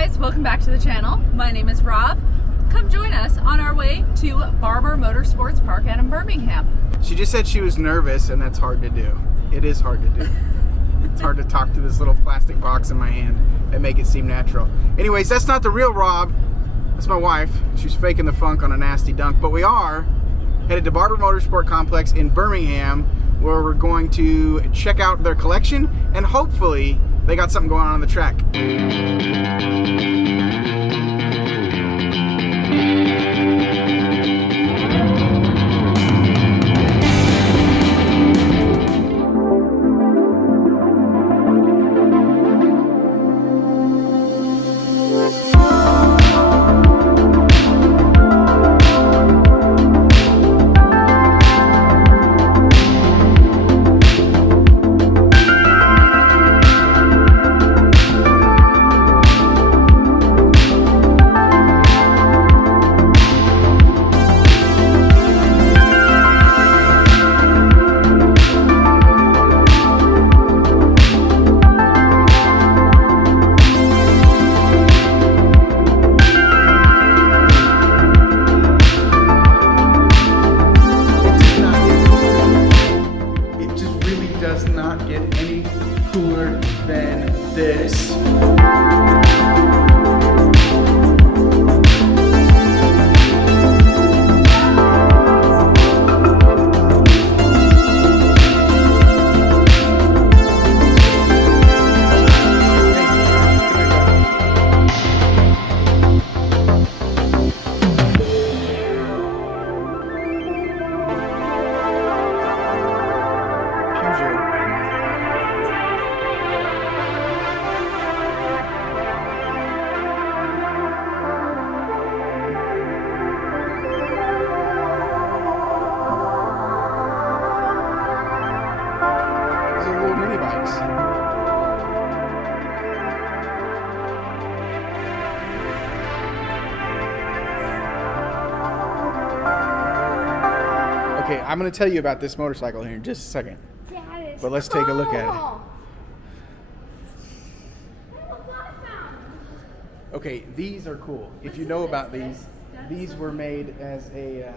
guys, welcome back to the channel. My name is Rob. Come join us on our way to Barber Motorsports Park out in Birmingham. She just said she was nervous, and that's hard to do. It is hard to do. It's hard to talk to this little plastic box in my hand and make it seem natural. Anyways, that's not the real Rob. That's my wife. She's faking the funk on a nasty dunk. But we are headed to Barber Motorsport Complex in Birmingham, where we're going to check out their collection, and hopefully they got something going on the track. Does not get any cooler than this. Okay, I'm going to tell you about this motorcycle here in just a second. But let's take a look at it. Okay, these are cool. If you know about these were made as a,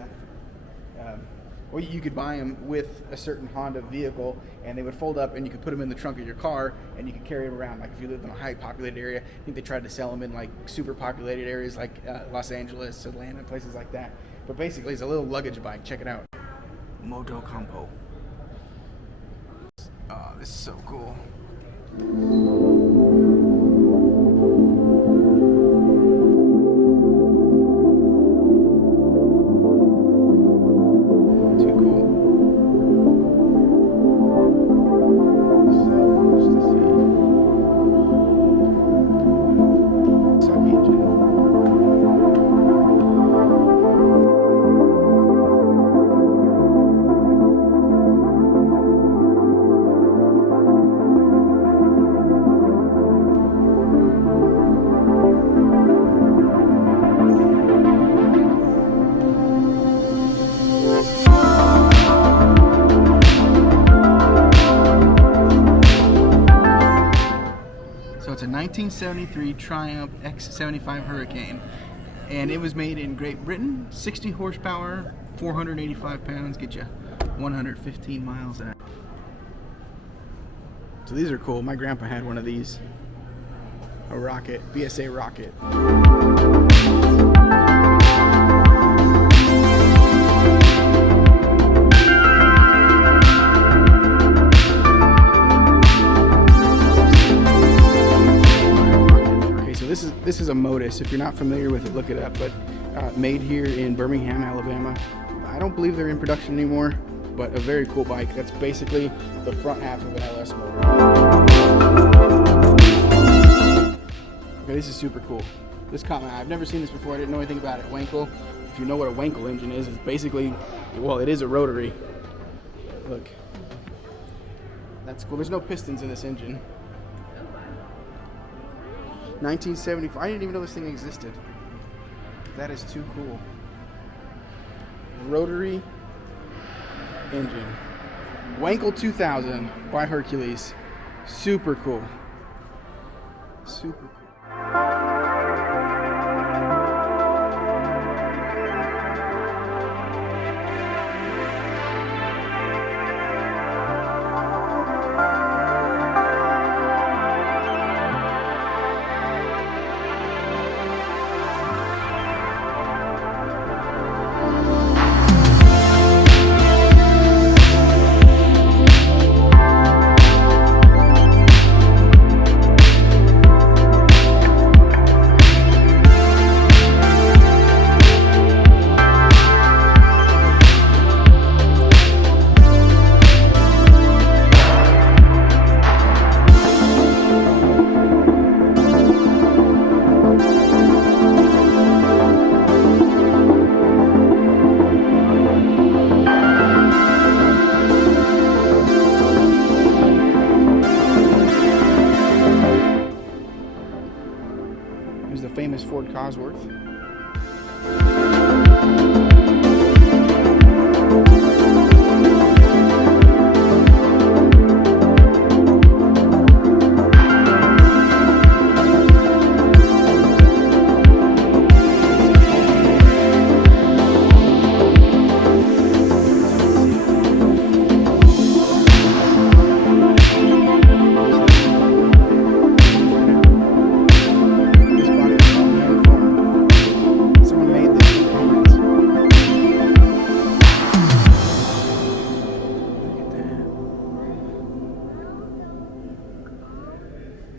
well, you could buy them with a certain Honda vehicle, and they would fold up, and you could put them in the trunk of your car, and you could carry them around. Like if you live in a high populated area, I think they tried to sell them in like super populated areas like Los Angeles, Atlanta, places like that. But basically, it's a little luggage bike. Check it out. Moto Compo. Oh, this is so cool. Too cool. So much to see. Suck engine. It's a 1973 Triumph X75 Hurricane, and it was made in Great Britain. 60 horsepower, 485 pounds, get you 115 miles an hour. So these are cool. My grandpa had one of these, a Rocket, BSA Rocket. This is a Modus. If you're not familiar with it, look it up. But made here in Birmingham, Alabama. I don't believe they're in production anymore, but a very cool bike. That's basically the front half of an LS motor. Okay, this is super cool. This caught my eye. I've never seen this before. I didn't know anything about it. Wankel. If you know what a Wankel engine is, it's basically, well, it is a rotary. Look. That's cool. There's no pistons in this engine. 1974. I didn't even know this thing existed. That is too cool. Rotary engine. Wankel 2000 by Hercules. Super cool. Super cool. There's the famous Ford Cosworth. This body was all hand formed. Someone made this with hands.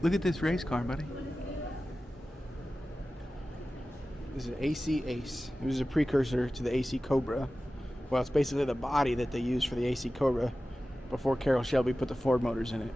Look at this race car, buddy. This is an AC Ace. It was a precursor to the AC Cobra. Well, it's basically the body that they used for the AC Cobra before Carroll Shelby put the Ford motors in it.